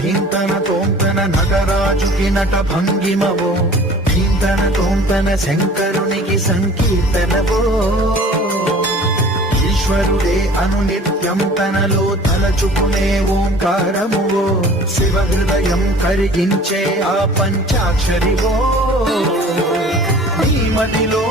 ధీంతన తోంతన నటరాజుకి నట భంగిమవో ధీంతన తోంతన శంకరునికి సంకీర్తనవో ఈశ్వరుడే అనునిత్యం తనలో తలచుకునే ఓంకారమువో శివ హృదయం కరిగించే ఆ పంచాక్షరివో నీ మదిలో